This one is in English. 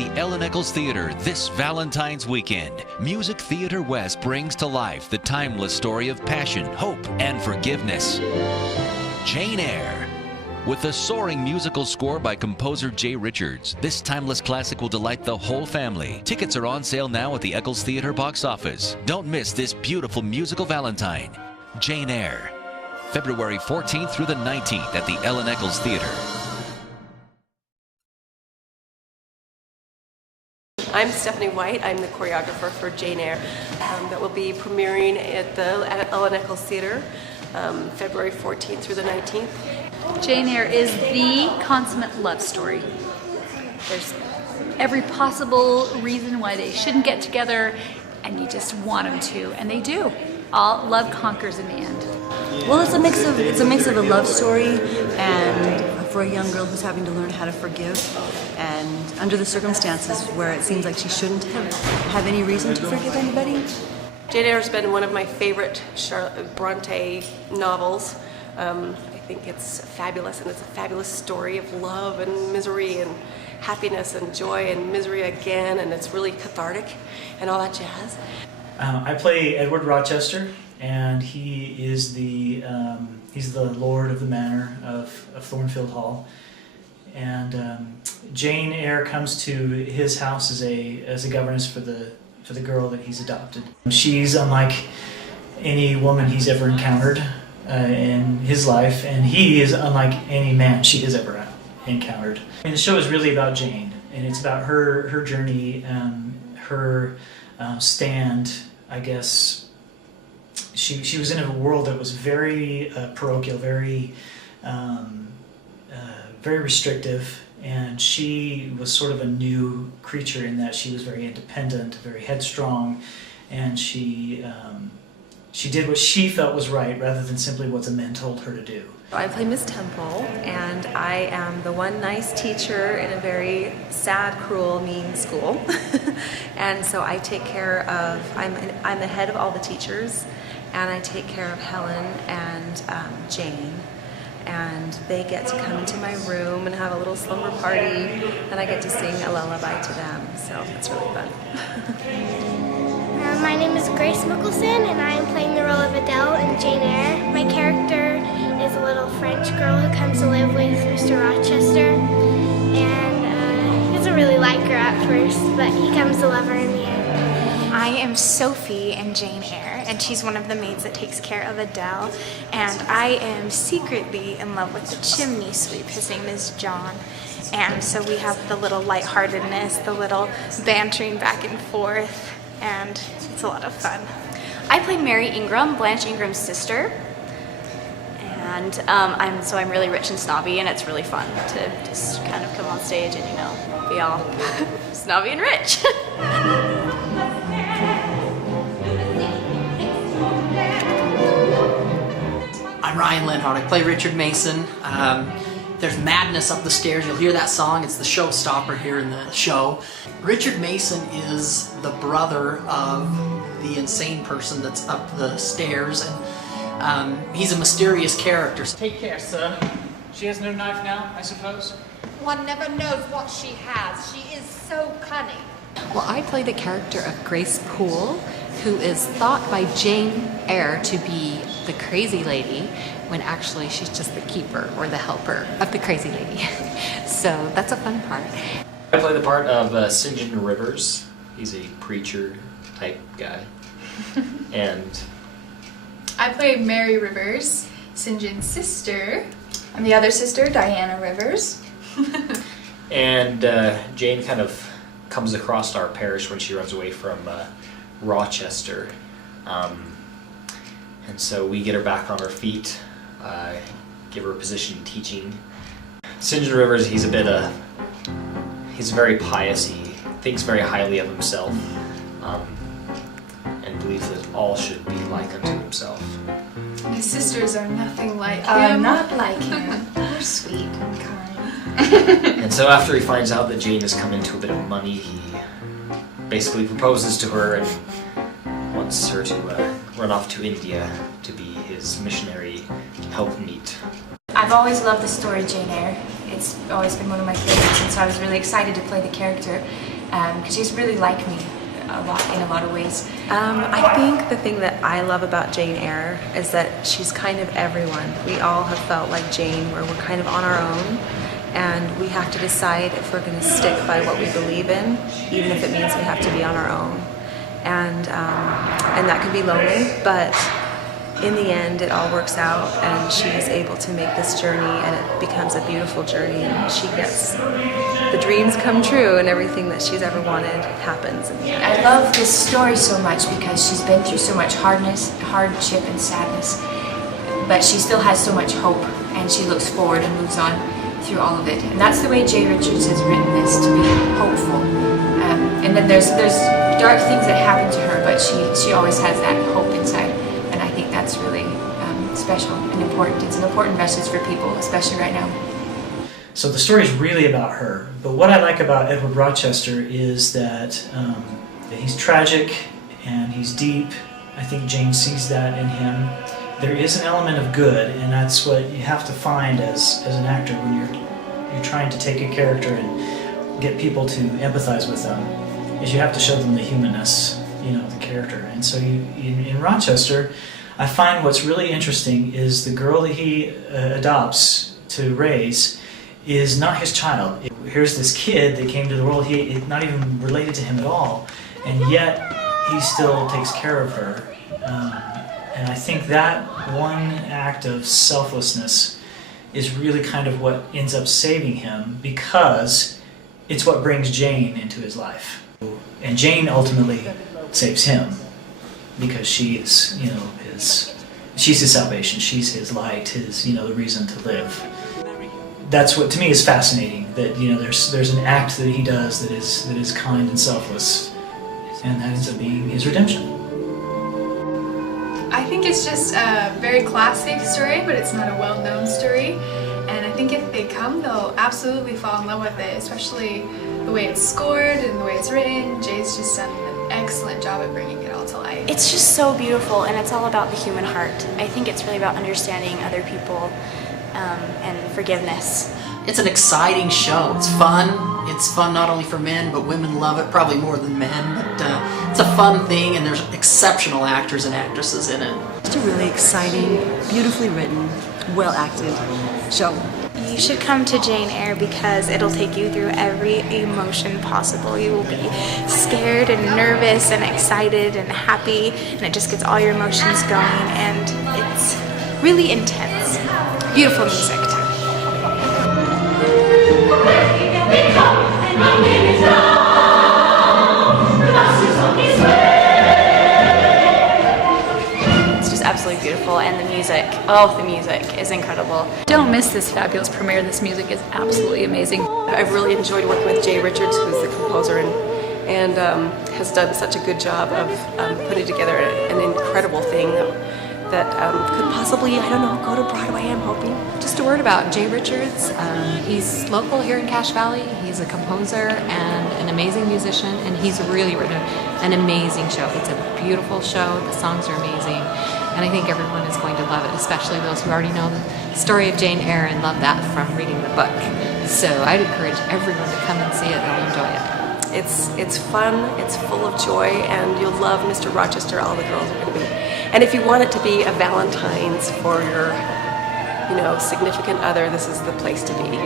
the Ellen Eccles Theater this Valentine's weekend. Music Theater West brings to life the timeless story of passion, hope, and forgiveness. Jane Eyre. With a soaring musical score by composer Jay Richards, this timeless classic will delight the whole family. Tickets are on sale now at the Eccles Theater box office. Don't miss this beautiful musical Valentine. Jane Eyre. February 14th through the 19th at the Ellen Eccles Theater. I'm Stephanie White. I'm the choreographer for Jane Eyre that will be premiering at the Ellen Eccles Theater February 14th through the 19th. Jane Eyre is the consummate love story. There's every possible reason why they shouldn't get together, and you just want them to, and they do. All love conquers in the end. Well, it's a mix of a love story and for a young girl who's having to learn how to forgive, and under the circumstances where it seems like she shouldn't have any reason to forgive anybody. Jane Eyre has been one of my favorite Charlotte Bronte novels. I think it's fabulous, and it's a fabulous story of love and misery and happiness and joy and misery again, and it's really cathartic and all that jazz. I play Edward Rochester, and he is he's the lord of the manor of Thornfield Hall. And Jane Eyre comes to his house as a governess for the girl that he's adopted. She's unlike any woman he's ever encountered in his life, and he is unlike any man she has ever encountered. And the show is really about Jane, and it's about her journey, her stand, I guess. She was in a world that was very parochial, very restrictive, and she was sort of a new creature in that she was very independent, very headstrong, and she did what she felt was right rather than simply what the men told her to do. I play Miss Temple, and I am the one nice teacher in a very sad, cruel, mean school. And so I take care of, I'm the head of all the teachers, and I take care of Helen and Jane. And they get to come into my room and have a little slumber party, and I get to sing a lullaby to them, so it's really fun. My name is Grace Mickelson, and I am playing the role of Adele in Jane Eyre. My character is a little French girl who comes to live with Mr. Rochester, and he doesn't really like her at first, but he comes to love her in the end. I am Sophie in Jane Eyre, and she's one of the maids that takes care of Adele, and I am secretly in love with the chimney sweep. His name is John. And so we have the little lightheartedness, the little bantering back and forth, and it's a lot of fun. I play Mary Ingram, Blanche Ingram's sister, and I'm really rich and snobby, and it's really fun to just kind of come on stage and, you know, be all snobby and rich. I'm Ryan Lenhart. I play Richard Mason. There's madness up the stairs. You'll hear that song. It's the showstopper here in the show. Richard Mason is the brother of the insane person that's up the stairs, and he's a mysterious character. Take care, sir. She has no knife now, I suppose? One never knows what she has. She is so cunning. Well, I play the character of Grace Poole, who is thought by Jane Eyre to be the crazy lady, when actually she's just the keeper or the helper of the crazy lady. So that's a fun part. I play the part of St. John Rivers. He's a preacher type guy. And I play Mary Rivers, St. John's sister. I'm the other sister, Diana Rivers. And Jane kind of comes across our parish when she runs away from Rochester. And so we get her back on her feet, give her a position in teaching. St. John Rivers, he's very pious. He thinks very highly of himself, and believes that all should be like unto himself. My sisters are nothing like him. I'm not like him. You're sweet and kind. And so after he finds out that Jane has come into a bit of money, he basically proposes to her and wants her to run off to India to be his missionary helpmeet. I've always loved the story Jane Eyre. it's always been one of my favorites, and so I was really excited to play the character because she's really like me in a lot of ways. I think the thing that I love about Jane Eyre is that she's kind of everyone. We all have felt like Jane, where we're kind of on our own, and we have to decide if we're going to stick by what we believe in, even if it means we have to be on our own. And that can be lonely, but in the end it all works out, and she's able to make this journey, and it becomes a beautiful journey, and she gets the dreams come true, and everything that she's ever wanted happens in the end. I love this story so much because she's been through so much hardship and sadness, but she still has so much hope, and she looks forward and moves on through all of it. And that's the way Jay Richards has written this, to be hopeful. And then there's dark things that happen to her, but she always has that hope inside, and I think that's really special and important. It's an important message for people, especially right now. So the story is really about her, but what I like about Edward Rochester is that he's tragic and he's deep. I think Jane sees that in him. There is an element of good, and that's what you have to find as an actor when you're trying to take a character and get people to empathize with them, is you have to show them the humanness, of the character. And so in Rochester, I find what's really interesting is the girl that he adopts to raise is not his child. Here's this kid that came to the world, he's not even related to him at all, and yet he still takes care of her. And I think that one act of selflessness is really kind of what ends up saving him, because it's what brings Jane into his life. And Jane ultimately saves him because she is, she's his salvation, she's his light, his, the reason to live. That's what to me is fascinating, that there's an act that he does that is kind and selfless, and that ends up being his redemption. I think it's just a very classic story, but it's not a well-known story. And I think if they come, they'll absolutely fall in love with it, especially the way it's scored and the way it's written. Jay's just done an excellent job at bringing it all to life. It's just so beautiful, and it's all about the human heart. I think it's really about understanding other people and forgiveness. It's an exciting show. It's fun. It's fun not only for men, but women love it probably more than men. But it's a fun thing, and there's exceptional actors and actresses in it. It's a really exciting, beautifully written, well acted show. You should come to Jane Eyre because it'll take you through every emotion possible. You will be scared and nervous and excited and happy, and it just gets all your emotions going, and it's really intense. Beautiful music too. It's just absolutely beautiful, and the music is incredible. Don't miss this fabulous premiere. This music is absolutely amazing. I've really enjoyed working with Jay Richards, who's the composer, and has done such a good job of putting together an incredible thing that could possibly, go to Broadway, I'm hoping. Just a word about Jay Richards. He's local here in Cache Valley. He's a composer and an amazing musician, and he's really written an amazing show. It's a beautiful show. The songs are amazing, and I think everyone is going to love it, especially those who already know the story of Jane Eyre and love that from reading the book. So I'd encourage everyone to come and see it. They'll enjoy it. It's fun, it's full of joy, and you'll love Mr. Rochester. All the girls are going to be. And if you want it to be a Valentine's for your, significant other, this is the place to be.